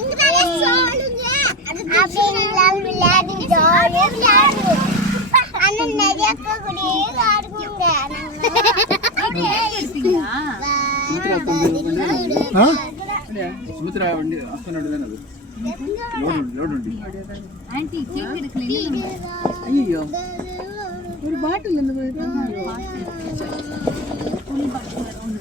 இங்க தான சொல்லுங்க அப்படிலாம் விளையாடி ஜாலியா விளையாடுவோம் அண்ணா நிறைய கூட ஆடுங்க சுமித்ரா வண்டி ஹஸ்பண்ட் தானே அது லோட் வண்டி ஆன்ட்டி கேக் எடுக்கல ஐயோ ஒரு பாட்டில் இந்த ஃபுல் பாட்டில் ஒன்னு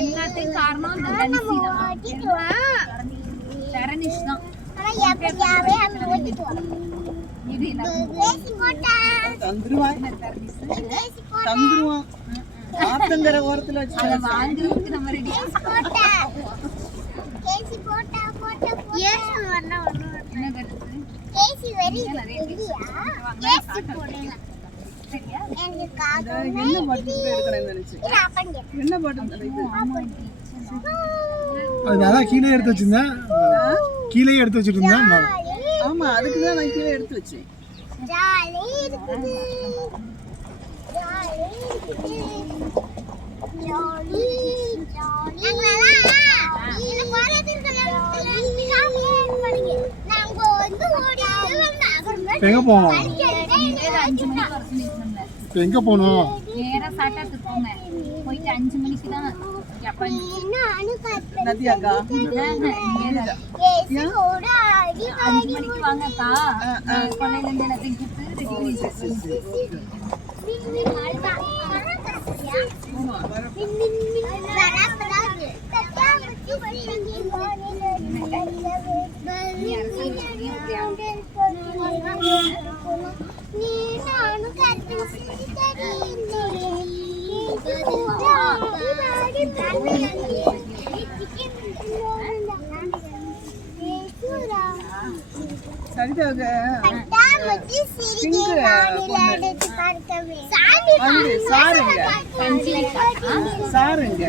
எல்லாத்தையும் காரணம் தரணிஷ் தான் தந்துருவான் ஆத்தங்கர ஓரத்துல வச்சு அத வாங்குறதுக்கு நம்ம ரெடி கேசி போட்டா ஏசி வரணும் என்ன கட்டுது கேசி வெரி கேசி போடுங்க சரியா எனக்கு காது என்ன பாட்டில் எடுக்கறேன்னு நினைச்சேன் இது அப்பங்க என்ன பாட்டில் இது அது அதான் கீழே எடுத்து வச்சிருந்தேன் கீழே எடுத்து வச்சிருந்தேன் ஆமா அதுக்கு தான் நான் கீழே எடுத்து வச்சேன் ஜாலி இருக்குது ஜாலி ஜாலி நாங்களா இந்த பாலத்திற்குள்ள பண்ணுங்க நாங்க வந்து ஓடி எங்க போவோம் 5 மணிக்கு வர சொல்லிருந்தேன் எங்க போகணும் நேரா சாட்டாத்து போங்க போயிட்டு 5 மணிக்கு தான் நதியாக்கா கேசி கூட ஆடி 5 மணிக்கு வாங்கக்கா கொல்லையில இருந்து எல்லாத்தையும் கொடுத்து ரெடி சரிதாக சாருங்க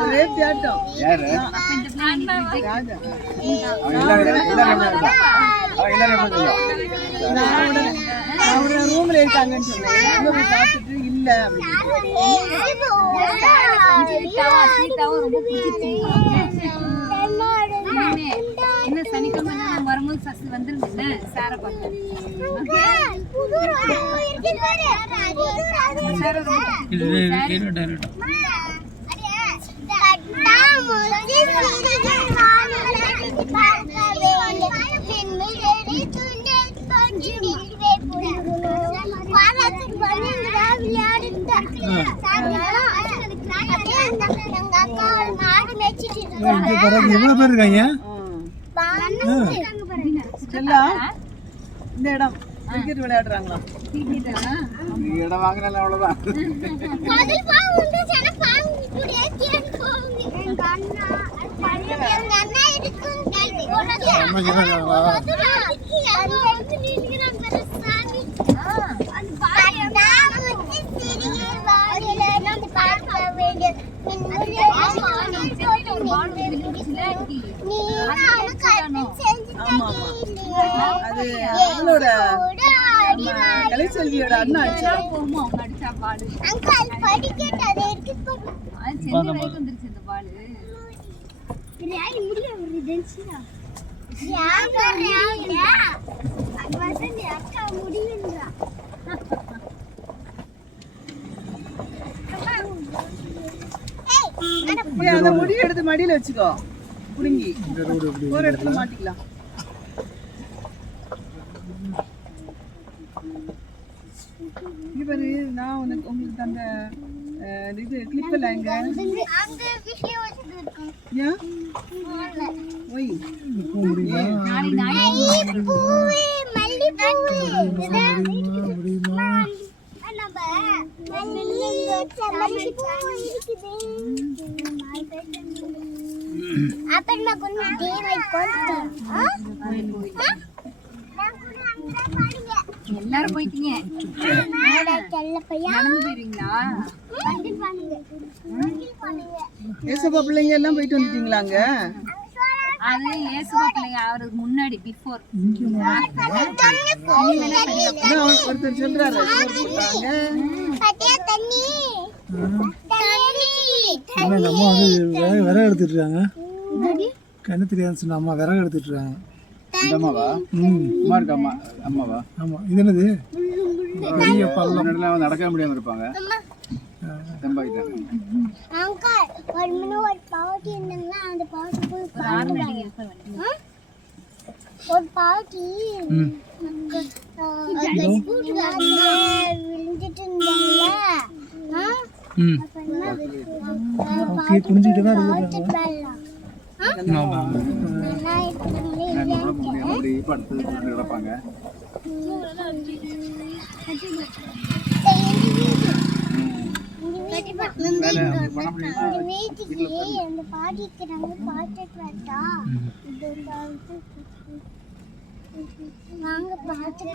ஒரே பியாட்டம் யாரு அவங்க ரூம்ல இருக்காங்கன்னு சொன்னேன் அங்க போய் பார்த்துட்டு இல்ல என்ன சனிக்கிழமை நான் வரும்போது சசி வந்துருங்க சார பார்த்தேன் எவ்வளவு பேர் இருக்காங்க இந்த இடம் கிரிக்கெட் விளையாடுறாங்களா இடம் வாங்கினால அவ்வளவுதான் அது அவங்களோட கலைச்செல்வியோட அண்ணா அடிச்சா போகுமா அவங்க அடிச்சா பாடு சென்னை வரைக்கும் வந்துருச்சு இந்த பாடு அந்த முடியை எடுத்து மடியில வச்சுக்கோ புடுங்கி ஒரு இடத்துல மாட்டிக்கலாம் இவரு நான் உங்களுக்கு அந்த இது கிளிப் எல்லாம் எங்க ஏன் ஒய் அப்புறமா கொஞ்சம் தேவை கொஞ்சம் எல்லாரும் போயிட்டீங்க. செல்ல பையா நடந்து போயிருவீங்களா? வண்டி பண்ணுங்க ஏசப்பா பிள்ளைங்க எல்லாம் போயிட்டு வந்துட்டீங்களாங்க? அது இயேசுவா பிள்ளைங்க அவருக்கு முன்னாடி பிஃபோர். அதான் ஒருத்தர் சொல்றாரு சோறு போட்டாங்க. பத்தியா தண்ணி ஆனா நம்ம வந்து விறகு எடுத்துட்டு இருக்காங்க. கண்ணு தெரியாதுன்னு சொன்ன அம்மா விறகு எடுத்துட்டு இருக்காங்க. இந்த அம்மாவா? ம் அம்மா இருக்கா அம்மாவா? ஆமா. இது என்னது? பெரிய பள்ளம். நடலாம் நடக்க முடியாம இருப்பாங்க. தெம்பாக்கிட்டாங்க. அங்கிள் ஒரு மணி ஒரு பாட்டி இருந்தாங்கன்னா அந்த பாட்டி போய் ஒரு பாட்டி விழுந்துட்டு இருந்தாங்கல்ல ம் ஓகே புரிஞ்சுக்கிட்டு தான் இருக்காங்க. ஆமா. அப்படி படுத்து கிடப்பாங்க. வீட்டுக்கு அந்த பாட்டிக்கு நாங்க பார்த்துட்டு வரட்டா? நாங்க பார்த்துட்டு